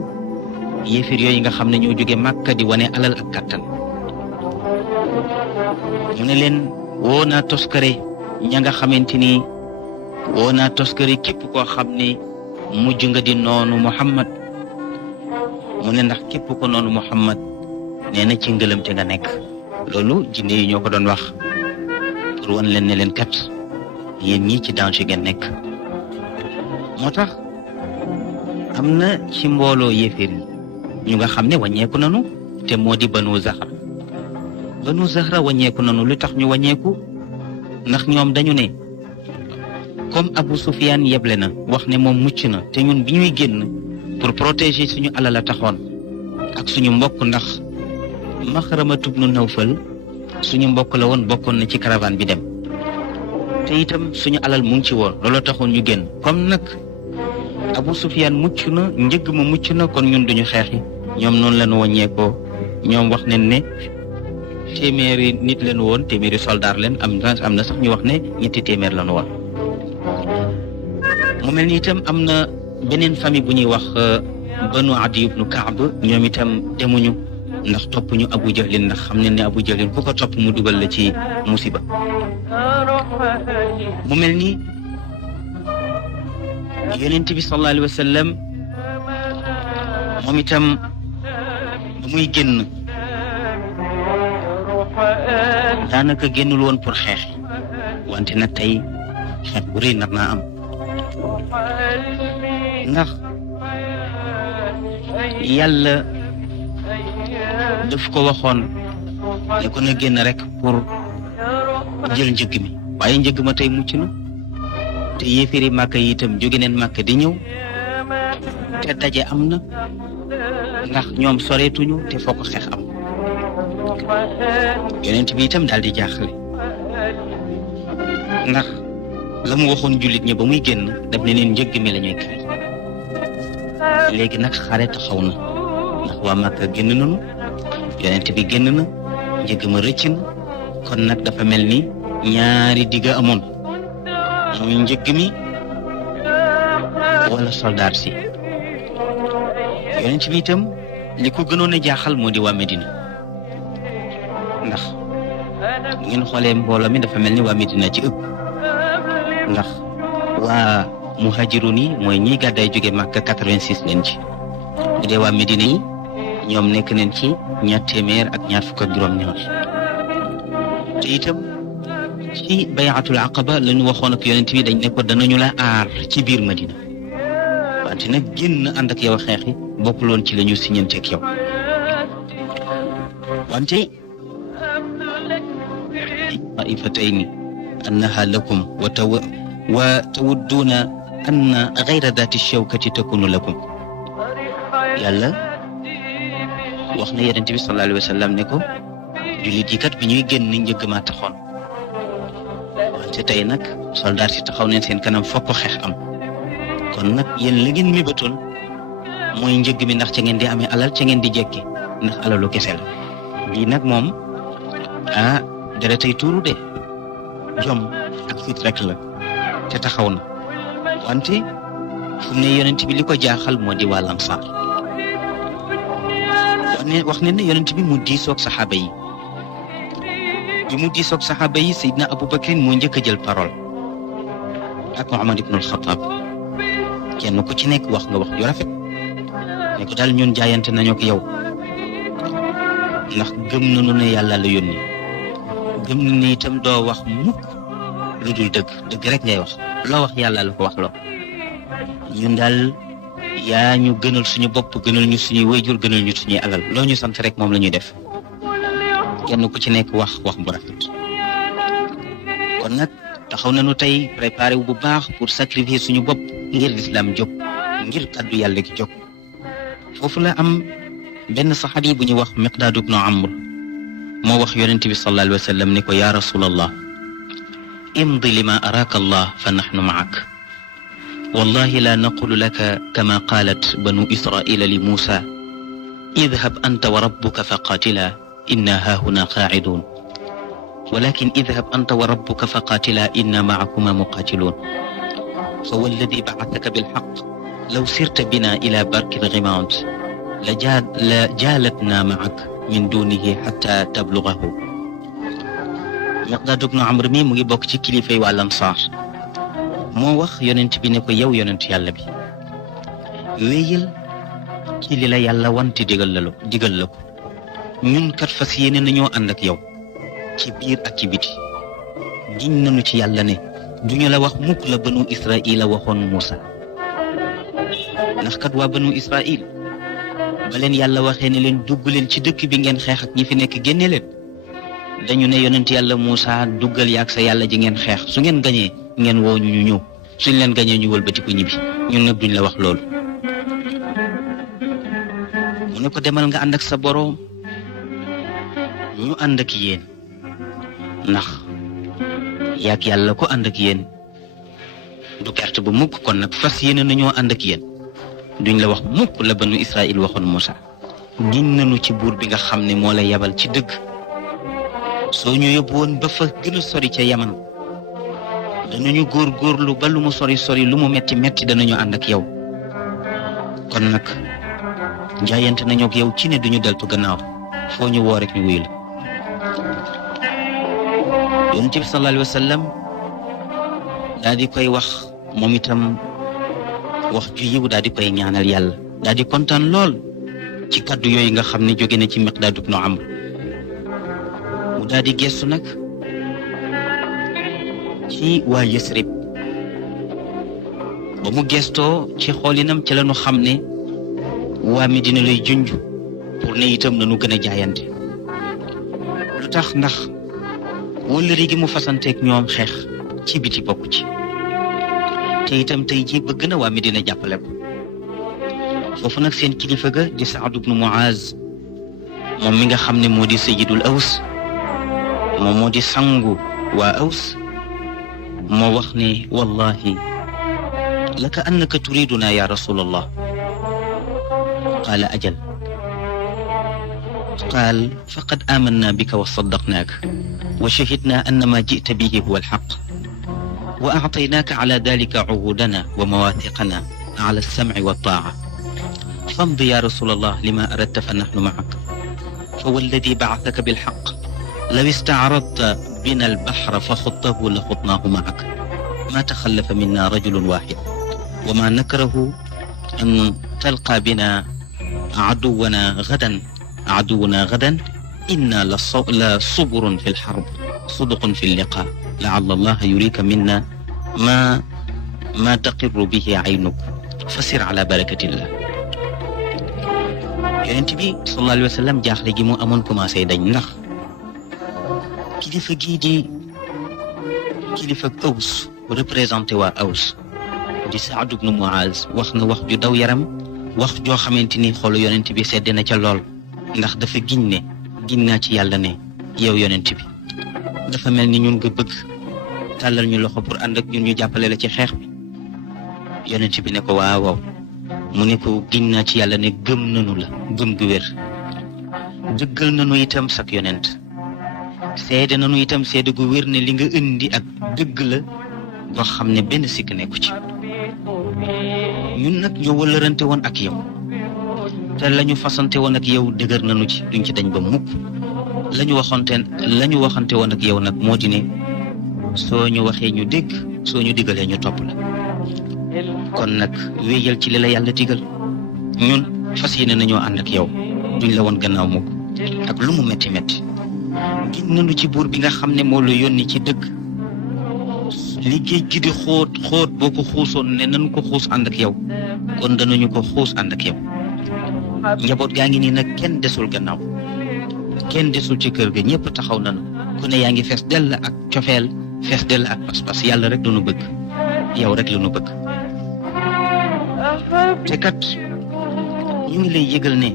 yéefir yooyu nga xam ne ñoo jóge Màkka di wane alal ak kattan mu ne leen woo naa toskare ña nga xamante ni woo naa toskare képp koo xam ne mujj nga di noonu Muhammad mu ne ndax képp ko noonu Muhammad nee na ci ngëlëm te nga nekk loolu jinne yi ñoo ko doon wax pour wan leen ne leen kat yéen ñii ci danger ngeen nekk moo tax am na ci mbooloo yéeféer yi ñu nga xam ne wàññeeku nanu te moo di Banu Zahra wàññeeku nanu lu tax ñu wàññeeku ndax ñoom dañu ne comme Abu Sufyaan yeble na wax ne moom mucc na te ñun bi ñuy génn pour protéger suñu alal a taxoon ak suñu mbokk ndax Maxramatu bnu Nawfal suñu mbokk la woon bokkoon na ci caravane bi dem te itam suñu alal mu ngi ci woon looloo taxoon ñu génn comme nag Abu Sufyaan mucc na njëgg ma mucc na kon ñun duñu xeexi ñoom noonu la ñu wàññeekoo ñoom wax nañ ne téeméeri nit leen woon, téeméeri soldaar leen, am na sax ñu wax ne ñetti téeméer lañu woon. mu mel ni itam am na beneen famille bu ñuy wax Banu Adi ibnu Kaab, ñoom itam demuñu ndax topp ñu Abu Jahlin, ndax xam ne ne Abu Jahlin ku ko topp mu dugal la ci musiba. mu mel ni Yonent bi sallallahu alayhi wa sallam moom itam ba muy génn daanaka génnul woon pour xeex, wante nag tey xeex bu rëy nar naa am, ndax yàlla daf ko waxoon ne ko na génn rek pour jël njëg mi, waaye njëg ma tey mucc na, te yéeféeri Màkka yi itam jóge neen Màkka di ñëw, te daje am na, ndax ñoom soreetuñu te foo ko xeex am. Yonent bi itam daal di jaaxle, ndax la mu waxoon jullit ñi ba muy génn daf ne leen njëgg mi la ñuy kay. léegi nag xare taxaw na, ndax waa Màkka génn nañu, Yonent bi génn na, njëgg ma rëcc na, kon nag dafa mel ni ñaari digga amoon, muy njëgg mi wala soldaar si. Yonent bi itam li ko gënoon a jaaxal moo di waa Medina, ndax bu ngeen xoolee mbooloo mi dafa mel ni waa Medina ci ëpp, ndax waa muhajirun yi mooy ñiy gàddaay jóge Màkka 86 leen ci, bu dee waa Medina yi ñoom nekk nañ ci 222. te itam ci bayatul aqaba la ñu waxoon ak Yonent bi, dañ ne ko danañu la aar ci biir Medina, wante nag génn ànd ak yow xeex yi bokkuloon ci la ñu siñante ak yow. wante taifatayni annaha lakum wa tawudduuna anna gayra daati shawkati takunu lakum. yàlla wax na Yonent bi sallallahu alayhi wa sallam ne ko jullit yi kat bi ñuy génn njëgg maa taxoon, wante tey nag soldaar si taxaw neen seen kanam fokk xeex am, kon nag yéen la ngeen mébatoon mooy njëgg mi, ndax ca ngeen di amee alal, ca ngeen di jekki, ndax alalu kese la. lii nag moom dara tey tuuru de, jom ak fit rek la, te taxaw na. wante fu mu ne Yonent bi li ko jaaxal moo di waa Ansaar. wax ne Yonent bi mu diisoog saxaaba yi, bi mu diisoog saxaaba yi Seydina Abu Bakrin moo njëkk a jël parole ak Umar ibn al-Khattab, kenn ku ci nekk wax nga wax ju rafet ne ko daal ñun jaayante nañu ak yow, ndax gëm nañu ne yàlla la yónni, gëm nañu ne itam doo wax mukk lu dul dëgg, dëgg rek ngay wax, loo wax yàlla la ko wax loo. ñun daal yaa ñu gënal suñu bopp, gënal ñu suñuy wayjur, gënal ñu suñuy alal, loo ñu sant rek moom la ñuy def. kenn ku ci nekk wax bu rafet. kon nag taxaw nañu tey préparé wu bu baax pour sacrifier suñu bopp ngir l'islam jóg, ngir kàddu yàlla gi jóg. foofu la am benn saxaabi bu ñuy wax Miqdaad ibnu Amr moo wax Yonent bi sallallahu alayhi wa sallam ne ko yaa rasulallah, imdi lima araaka Allah fa nahnu maak, wallahi la naqulu laka kama qaalat banu Israila li Muusa, idhab anta wa rabbuka fa qaatila inna haahuna qaacidun, walakin idhab anta wa rabbuka fa qaatila inna maakuma muqaatiluun, fa walladi bacataka bilxaq law sirta bina ila barki lgimaad la jaalatna maak min dunihi xatta tablugahu. Miqdaad ibnu Amr mi mu ngi bokk ci kilifay waa Ansaar, moo wax Yonent bi ne ko yow Yonent yàlla bi, wéyal ci li la yàlla wante digal la ko, ñun kat fas yéene nañoo ànd ak yow ci biir ak ci biti, giñ nañu ci yàlla ne duñu la wax mukk la banu Israila waxoon Muusa, ndax kat waa banu Israil ba leen yàlla waxee ne leen dugg leen ci dëkk bi ngeen xeex ak ñi fi nekk génne leen, dañu ne Yonent yàlla Muusa duggal yaag sa yàlla ji ngeen xeex, su ngeen gañee ngeen woo ñu ñëw, suñ leen gañee ñu wëlbatiku ñibbi, ñun nag duñ la wax loolu. mu ne ko demal nga ànd ak sa boroom, ñu ànd ak yéen, ndax yaag yàlla ko ànd ak yéen du perte bu mukk, kon nag fas yéene nañoo ànd ak yéen, duñ la wax mukk la banu Israil waxoon Muusa, giñ nañu ci buur bi nga xam ne moo la yabal ci dëgg soo ñu yóbbu woon ba fa gën a sori ca Yaman danañu góorgóorlu ba lu mu sori sori lu mu metti metti danañu ànd ak yow kon nag jaayante nañu ak yow ci ne duñu deltu gannaaw foo ñu woo rek ñu wuyu la. Yonent bi sallallahu alayhi wa sallam daal di koy wax moom itam wax ju yiw daal di koy ñaanal yàlla daal di kontaan lool ci kaddu yooyu nga xam ne jóge na ci Miqdaad ibnu Amr mu daal di gestu nag ci waa Yasrib ba mu gestoo ci xoolinam ci lañu xam ne waa Medina lay junj pour ne itam nañu gën a jaayante lu tax ndax wëllëri gi mu fasanteeg ñoom xeex ci biti bokku ci te itam tey jii bëgg na waa Medina jàppale ko foofu nag seen kilifa ga di Saad ibnu Muaz moom mi nga xam ne moo di sayyidul Aws moom moo di sangu waa Aws moo wax ne wallahi laka annaka turiduna ya rasulallah qaala ajal qaal faqad amanna bika wa saddaqnaaka wa shahidna anna ma ji'ta bihi huwa alhaq wa a'taynaaka ala dalika uhudana wa mawathiqana ala as-sam'i wat-ta'a famdi ya rasulallah lima aradta fa nahnu ma'ak فوالذي بعثك بالحق لو استعرضت بنا البحر فخضته لخضناه معك ما تخلف منا رجل واحد وما نكره أن تلقى بنا عدونا غدا إنا لصبر في الحرب صدق في اللقاء لعل الله يريك منا ما تقر به عينك فسر على بركة الله. Yonent bi sallallahu alayhi wa sallam jaaxle gi mu amoon commencé dañ ndax kilifa gii di kilifa Aws représenté waa Aws di Saad ibnu Muaz wax na wax ju daw yaram wax joo xamante ni xolu yonent bi sedd na ca lool ndax dafa giñ naa ci yàlla ne yow yonent bi dafa mel ni ñun nga bëgg tàllal ñu loxo pour ànd ak ñun ñu jàppale la ci xeex bi yonent bi ne ko waaw mu ne ko giñ naa ci yàlla ne gëm nanu la gëm gu wér dëggal nanu itam sak yonent seede nanu itam seede gu wér ne li nga indi ak dëgg la boo xam ne benn sikk nekku ci ñun nag ñoo wëllërante woon ak yow te lañu fasante woon ak yow dëgër nanu ci duñ ci dañ ba mukk lañu waxante woon ak yow nag moo di ne soo ñu waxee ñu dégg soo ñu digalee ñu topp la kon nag wéyal ci li la yàlla digal ñun fas yéene nañoo ànd ak yow duñ la woon gannaaw mukk ak lu mu metti metti giñ nañu ci buur bi nga xam ne moo la yónni ci dëgg li géej gi di xóot boo ko xuusoon ne nañu ko xuus ànd ak yow kon danañu ko xuus ànd ak yow njaboot gaa ngi nii nag kenn desul gannaaw kenn desul ci kër ga ñëpp taxaw nañu ku ne yaa ngi fees dell ak cofeel fees dell ak pas-pas yàlla rek lañu bëgg yow rek lañu bëgg te kat ñu ngi lay yëgal ne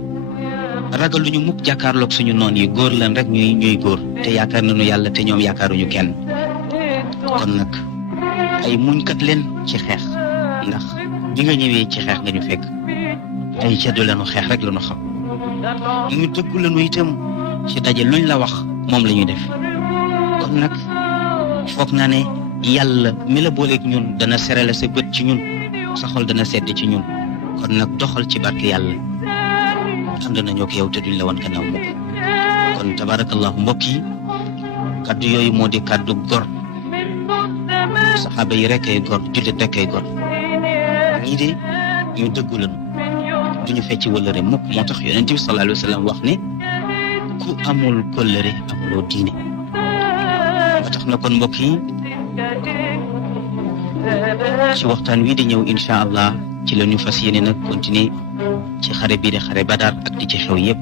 ragaluñu mukk jàkkaarloog suñu noon yi góor lan rek ñuy góor te yaakaar nañu yàlla te ñoom yaakaaruñu kenn kon nag ay muñkat leen ci xeex ndax bi nga ñëwee ci xeex nga ñu fekk ay caddu lañu xeex rek lañu xam ñu dëggu lañu itam ci daje luñ la wax moom la ñuy def kon nag foog naa ne yàlla mi la booleeg ñun dana serale sa bët ci ñun sa xol dana sedd ci ñun kon nag doxal ci barke yàlla ànd nañoo ak yow te duñ la woon gannaaw mukk kon tabarakallahu mbokk yi kaddu yooyu moo di kaddu gor saxaaba yi rek ay gor jullit rek ay gor ñii de ñu dëggu lañu duñu fecc wëllëre mukk moo tax yonent bi sallallahu alayhi wa sallam wax ne ku amul kóllëre amuloo diine ba tax na kon mbokk yi ci waxtaan wi di ñëw incha allah ci la ñu fas yéene nag continuer ci xare bii di xare Badar ak di ci xew yépp